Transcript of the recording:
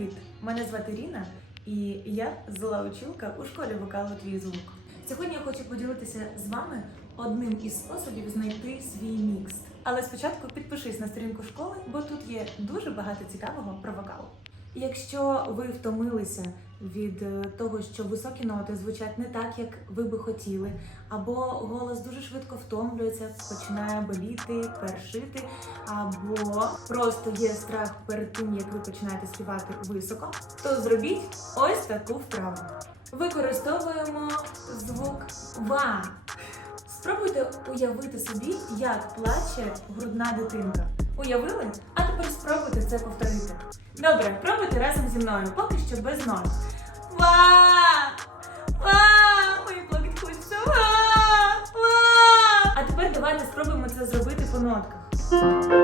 Привіт! Мене звати Ріна, і я зла училка у школі вокалу Твій звук. Сьогодні я хочу поділитися з вами одним із способів знайти свій мікс. Але спочатку підпишись на сторінку школи, бо тут є дуже багато цікавого про вокал. Якщо ви втомилися від е, того, що високі ноти звучать не так, як ви би хотіли, або голос дуже швидко втомлюється, починає боліти, першити, або просто є страх перед тим, як ви починаєте співати високо, то зробіть ось таку вправу. Використовуємо звук ва. Спробуйте уявити собі, як плаче грудна дитинка. Уявили? А тепер спробуйте це повторити. Добре, пробуйте разом зі мною, поки що без нот. Ва! Ва! Мої плакать хочеться. Ва! Ва! А тепер давайте спробуємо це зробити по нотках.